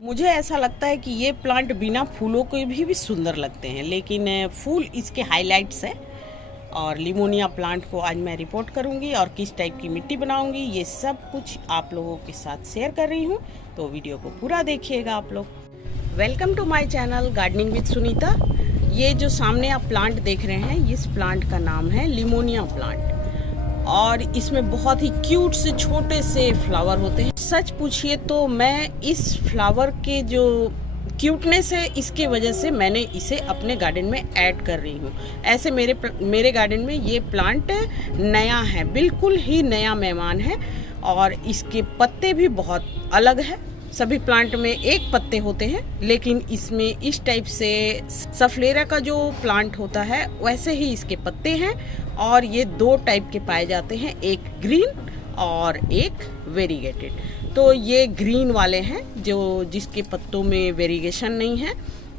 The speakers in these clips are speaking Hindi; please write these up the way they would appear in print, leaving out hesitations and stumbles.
मुझे ऐसा लगता है कि ये प्लांट बिना फूलों के भी सुंदर लगते हैं, लेकिन फूल इसके हाइलाइट्स है। और लिमोनिया प्लांट को आज मैं रिपोर्ट करूंगी और किस टाइप की मिट्टी बनाऊंगी, ये सब कुछ आप लोगों के साथ शेयर कर रही हूँ। तो वीडियो को पूरा देखिएगा आप लोग। Welcome to my channel gardening with Sunita. ये जो सामने आप प्लांट देख रहे हैं, इस प्लांट का नाम है लिमोनिया प्लांट और इसमें बहुत ही क्यूट से छोटे से फ्लावर होते हैं। सच पूछिए तो मैं इस फ्लावर के जो क्यूटनेस है, इसके वजह से मैंने इसे अपने गार्डन में ऐड कर रही हूँ। ऐसे मेरे गार्डन में ये प्लांट नया है, बिल्कुल ही नया मेहमान है और इसके पत्ते भी बहुत अलग है। सभी प्लांट में एक पत्ते होते हैं, लेकिन इसमें इस टाइप से सफलेरा का जो प्लांट होता है वैसे ही इसके पत्ते हैं। और ये दो टाइप के पाए जाते हैं, एक ग्रीन और एक वेरीगेटेड। तो ये ग्रीन वाले हैं जिसके पत्तों में वेरिएशन नहीं है।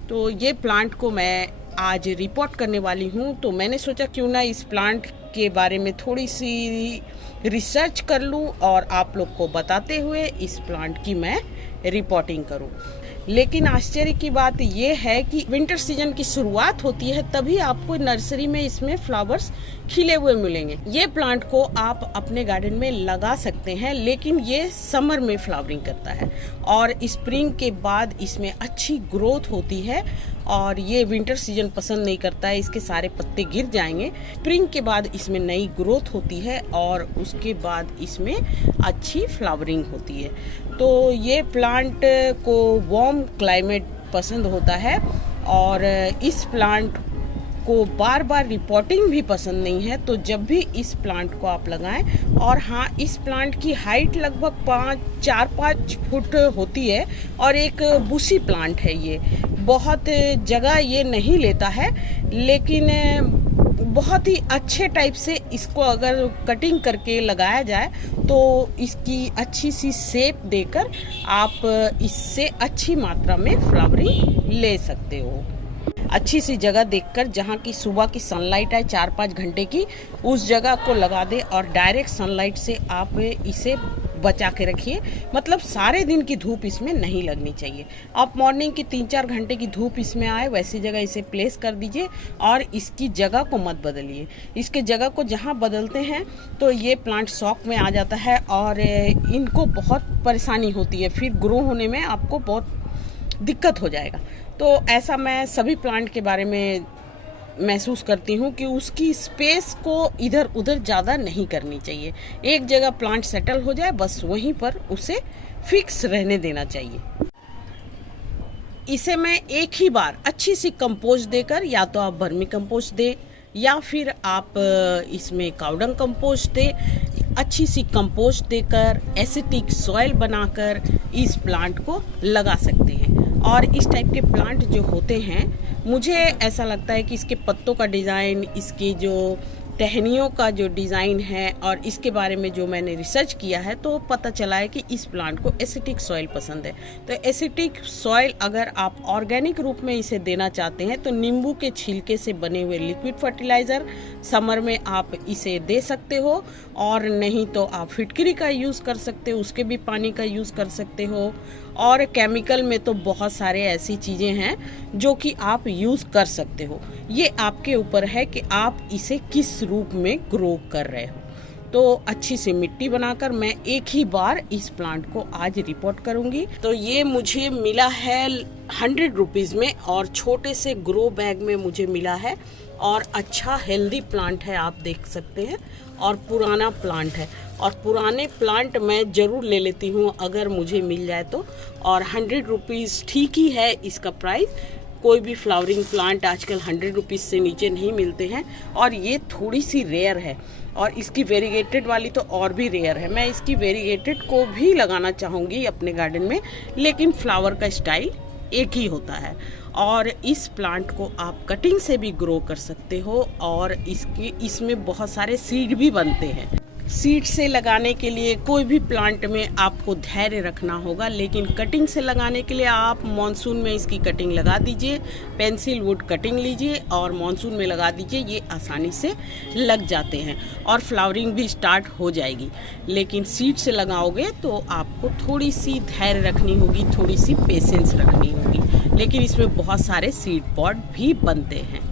तो ये प्लांट को मैं आज रिपोर्ट करने वाली हूँ। तो मैंने सोचा क्यों ना इस प्लांट के बारे में थोड़ी सी रिसर्च कर लूँ और आप लोग को बताते हुए इस प्लांट की मैं रिपोर्टिंग करूँ। लेकिन आश्चर्य की बात यह है कि विंटर सीजन की शुरुआत होती है, तभी आपको नर्सरी में इसमें फ्लावर्स खिले हुए मिलेंगे। ये प्लांट को आप अपने गार्डन में लगा सकते हैं, लेकिन ये समर में फ्लावरिंग करता है और स्प्रिंग के बाद इसमें अच्छी ग्रोथ होती है। और ये विंटर सीजन पसंद नहीं करता है, इसके सारे पत्ते गिर जाएंगे। स्प्रिंग के बाद इसमें नई ग्रोथ होती है और उसके बाद इसमें अच्छी फ्लावरिंग होती है। तो ये प्लांट को वार्म क्लाइमेट पसंद होता है और इस प्लांट को बार बार रिपोर्टिंग भी पसंद नहीं है। तो जब भी इस प्लांट को आप लगाएं, और हाँ, इस प्लांट की हाइट लगभग 4-5 फुट होती है और एक बुशी प्लांट है। ये बहुत जगह ये नहीं लेता है, लेकिन बहुत ही अच्छे टाइप से इसको अगर कटिंग करके लगाया जाए तो इसकी अच्छी सी शेप देकर आप इससे अच्छी मात्रा में फ्लावरिंग ले सकते हो। अच्छी सी जगह देखकर, जहाँ की सुबह की सनलाइट है 4-5 घंटे की, उस जगह को लगा दे और डायरेक्ट सनलाइट से आप इसे बचा के रखिए। मतलब सारे दिन की धूप इसमें नहीं लगनी चाहिए। आप मॉर्निंग की 3-4 घंटे की धूप इसमें आए वैसी जगह इसे प्लेस कर दीजिए और इसकी जगह को मत बदलिए। इसके जगह को जहाँ बदलते हैं तो ये प्लांट शॉक में आ जाता है और इनको बहुत परेशानी होती है, फिर ग्रो होने में आपको बहुत दिक्कत हो जाएगा। तो ऐसा मैं सभी प्लांट के बारे में महसूस करती हूँ कि उसकी स्पेस को इधर उधर ज़्यादा नहीं करनी चाहिए। एक जगह प्लांट सेटल हो जाए, बस वहीं पर उसे फिक्स रहने देना चाहिए। इसे मैं एक ही बार अच्छी सी कंपोस्ट देकर, या तो आप वर्मी कंपोस्ट दें या फिर आप इसमें काउडंग कंपोस्ट दें, अच्छी सी कंपोस्ट देकर एसिटिक सॉइल बनाकर इस प्लांट को लगा सकते हैं। और इस टाइप के प्लांट जो होते हैं, मुझे ऐसा लगता है कि इसके पत्तों का डिज़ाइन, इसकी जो टहनियों का जो डिज़ाइन है और इसके बारे में जो मैंने रिसर्च किया है, तो पता चला है कि इस प्लांट को एसिटिक सॉइल पसंद है। तो एसिटिक सॉइल अगर आप ऑर्गेनिक रूप में इसे देना चाहते हैं तो नींबू के छिलके से बने हुए लिक्विड फर्टिलाइज़र समर में आप इसे दे सकते हो, और नहीं तो आप फिटकरी का यूज़ कर सकते हो, उसके भी पानी का यूज़ कर सकते हो। और केमिकल में तो बहुत सारे ऐसी चीज़ें हैं जो कि आप यूज़ कर सकते हो। ये आपके ऊपर है कि आप इसे किस रूप में ग्रो कर रहे हो। तो अच्छी सी मिट्टी बनाकर मैं एक ही बार इस प्लांट को आज रिपोर्ट करूंगी। तो ये मुझे मिला है 100 रुपीज़ में और छोटे से ग्रो बैग में मुझे मिला है और अच्छा हेल्दी प्लांट है, आप देख सकते हैं। और पुराना प्लांट है और पुराने प्लांट मैं ज़रूर ले लेती हूँ अगर मुझे मिल जाए तो। और 100 रुपीज़ ठीक ही है इसका प्राइस। कोई भी फ्लावरिंग प्लांट आजकल 100 रुपीज़ से नीचे नहीं मिलते हैं और ये थोड़ी सी रेयर है। और इसकी वेरीगेटेड वाली तो और भी रेयर है। मैं इसकी वेरीगेटेड को भी लगाना चाहूँगी अपने गार्डन में, लेकिन फ्लावर का स्टाइल एक ही होता है। और इस प्लांट को आप कटिंग से भी ग्रो कर सकते हो और इसमें बहुत सारे सीड भी बनते हैं। सीड से लगाने के लिए कोई भी प्लांट में आपको धैर्य रखना होगा, लेकिन कटिंग से लगाने के लिए आप मॉनसून में इसकी कटिंग लगा दीजिए, पेंसिल वुड कटिंग लीजिए और मॉनसून में लगा दीजिए। ये आसानी से लग जाते हैं और फ्लावरिंग भी स्टार्ट हो जाएगी। लेकिन सीड से लगाओगे तो आपको थोड़ी सी धैर्य रखनी होगी, थोड़ी सी पेशेंस रखनी होगी, लेकिन इसमें बहुत सारे सीड पॉट भी बनते हैं।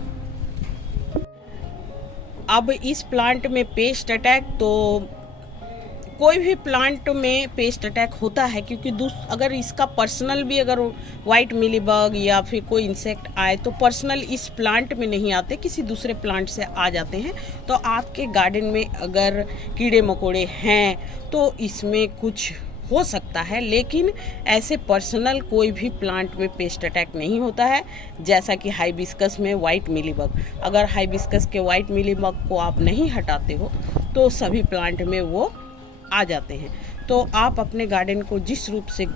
अब इस प्लांट में पेस्ट अटैक, तो कोई भी प्लांट में पेस्ट अटैक होता है, क्योंकि अगर इसका पर्सनल भी अगर वाइट मिलीबग या फिर कोई इंसेक्ट आए तो पर्सनल इस प्लांट में नहीं आते, किसी दूसरे प्लांट से आ जाते हैं। तो आपके गार्डन में अगर कीड़े मकोड़े हैं तो इसमें कुछ हो सकता है, लेकिन ऐसे पर्सनल कोई भी प्लांट में पेस्ट अटैक नहीं होता है। जैसा कि हाइबिस्कस में वाइट मिलीबग, अगर हाइबिस्कस के वाइट मिलीबग को आप नहीं हटाते हो तो सभी प्लांट में वो आ जाते हैं। तो आप अपने गार्डन को जिस रूप से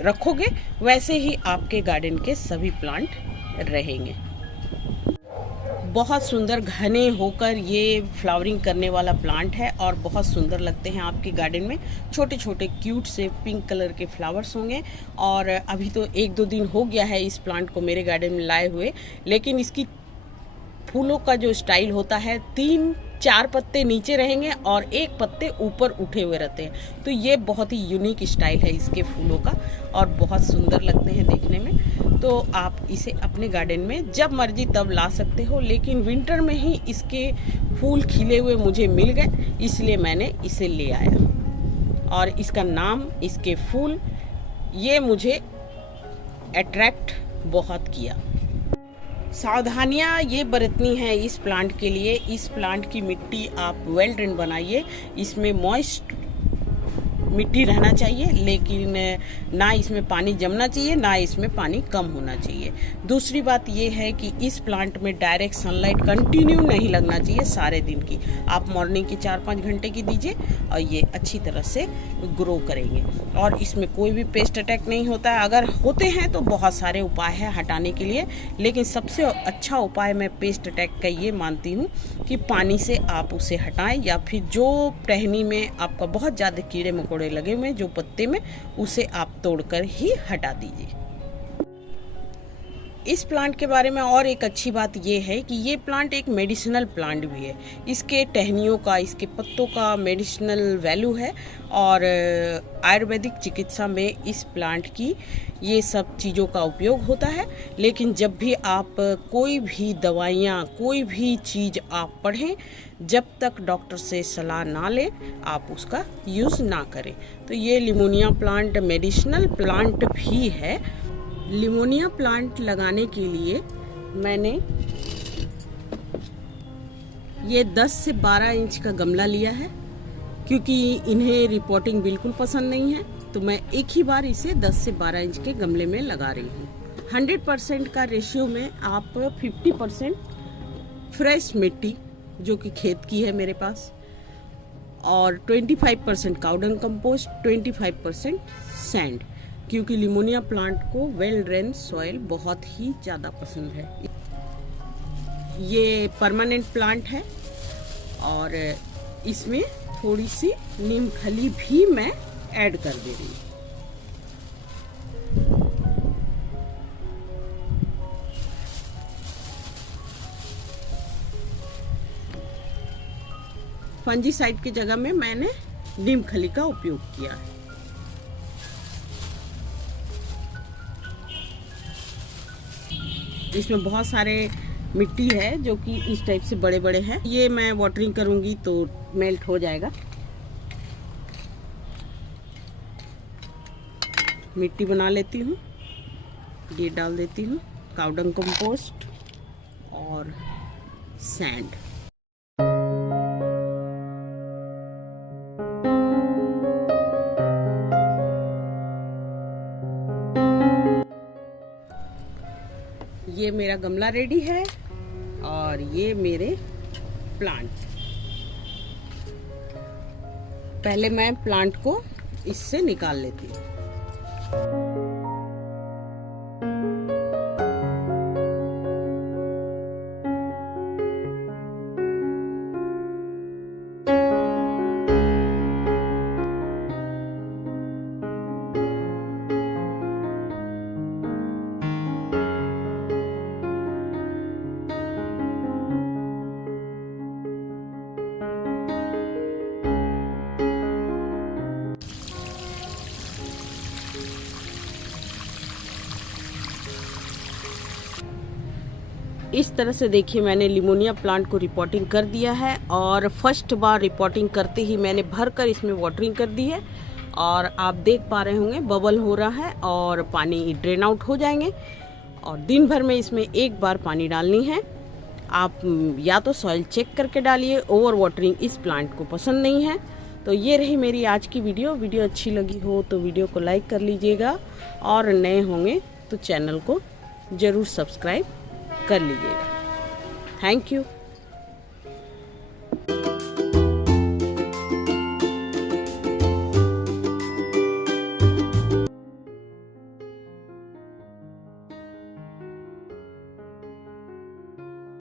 रखोगे वैसे ही आपके गार्डन के सभी प्लांट रहेंगे। बहुत सुंदर घने होकर ये फ्लावरिंग करने वाला प्लांट है और बहुत सुंदर लगते हैं आपके गार्डन में। छोटे छोटे क्यूट से पिंक कलर के फ्लावर्स होंगे। और अभी तो 1-2 दिन हो गया है इस प्लांट को मेरे गार्डन में लाए हुए, लेकिन इसकी फूलों का जो स्टाइल होता है 3-4 पत्ते नीचे रहेंगे और 1 पत्ते ऊपर उठे हुए रहते हैं। तो ये बहुत ही यूनिक स्टाइल है इसके फूलों का और बहुत सुंदर लगते हैं देखने में। तो आप इसे अपने गार्डन में जब मर्जी तब ला सकते हो, लेकिन विंटर में ही इसके फूल खिले हुए मुझे मिल गए, इसलिए मैंने इसे ले आया। और इसका नाम, इसके फूल, ये मुझे अट्रैक्ट बहुत किया। सावधानियां ये बरतनी है इस प्लांट के लिए। इस प्लांट की मिट्टी आप वेल ड्रेन बनाइए। इसमें मॉइस्ट मिट्टी रहना चाहिए, लेकिन ना इसमें पानी जमना चाहिए, ना इसमें पानी कम होना चाहिए। दूसरी बात ये है कि इस प्लांट में डायरेक्ट सनलाइट कंटिन्यू नहीं लगना चाहिए सारे दिन की। आप मॉर्निंग की 4-5 घंटे की दीजिए और ये अच्छी तरह से ग्रो करेंगे। और इसमें कोई भी पेस्ट अटैक नहीं होता है। अगर होते हैं तो बहुत सारे उपाय हैं हटाने के लिए, लेकिन सबसे अच्छा उपाय मैं पेस्ट अटैक का ये मानती हूँ कि पानी से आप उसे हटाएं, या फिर जो टहनी में आपका बहुत ज़्यादा कीड़े मकोड़े लगे हुए जो पत्ते में, उसे आप तोड़कर ही हटा दीजिए। इस प्लांट के बारे में और एक अच्छी बात ये है कि ये प्लांट एक मेडिसिनल प्लांट भी है। इसके टहनियों का, इसके पत्तों का मेडिसिनल वैल्यू है और आयुर्वेदिक चिकित्सा में इस प्लांट की ये सब चीज़ों का उपयोग होता है। लेकिन जब भी आप कोई भी दवाइयाँ, कोई भी चीज़ आप पढ़ें, जब तक डॉक्टर से सलाह ना लें आप उसका यूज़ ना करें। तो ये लिमोनिया प्लांट मेडिसिनल प्लांट भी है। लिमोनिया प्लांट लगाने के लिए मैंने ये 10 से 12 इंच का गमला लिया है, क्योंकि इन्हें रिपोर्टिंग बिल्कुल पसंद नहीं है। तो मैं एक ही बार इसे 10 से 12 इंच के गमले में लगा रही हूँ। 100% का रेशियो में आप 50% फ्रेश मिट्टी जो कि खेत की है मेरे पास, और 25% काउडंग कंपोस्ट, 25% सैंड, क्योंकि लिमोनिया प्लांट को वेल ड्रेन सॉइल बहुत ही ज़्यादा पसंद है। ये परमानेंट प्लांट है और इसमें थोड़ी सी नीम खली भी मैं ऐड कर दे रही हूँ। फंजीसाइड की जगह में मैंने नीम खली का उपयोग किया है। इसमें बहुत सारे मिट्टी है जो कि इस टाइप से बड़े बड़े हैं। ये मैं वाटरिंग करूंगी तो मेल्ट हो जाएगा। मिट्टी बना लेती हूँ, ये डाल देती हूँ, काउडंग कंपोस्ट और सैंड। ये मेरा गमला रेडी है और ये मेरे प्लांट। पहले मैं प्लांट को इससे निकाल लेती हूँ। इस तरह से देखिए मैंने लिमोनिया प्लांट को रिपोर्टिंग कर दिया है और फर्स्ट बार रिपोर्टिंग करते ही मैंने भरकर इसमें वाटरिंग कर दी है और आप देख पा रहे होंगे बबल हो रहा है और पानी ड्रेन आउट हो जाएंगे। और दिन भर में इसमें एक बार पानी डालनी है। आप या तो सॉइल चेक करके डालिए, ओवर वाटरिंग इस प्लांट को पसंद नहीं है। तो ये रही मेरी आज की वीडियो अच्छी लगी हो तो वीडियो को लाइक कर लीजिएगा और नए होंगे तो चैनल को ज़रूर सब्सक्राइब कर लीजिएगा। Thank you.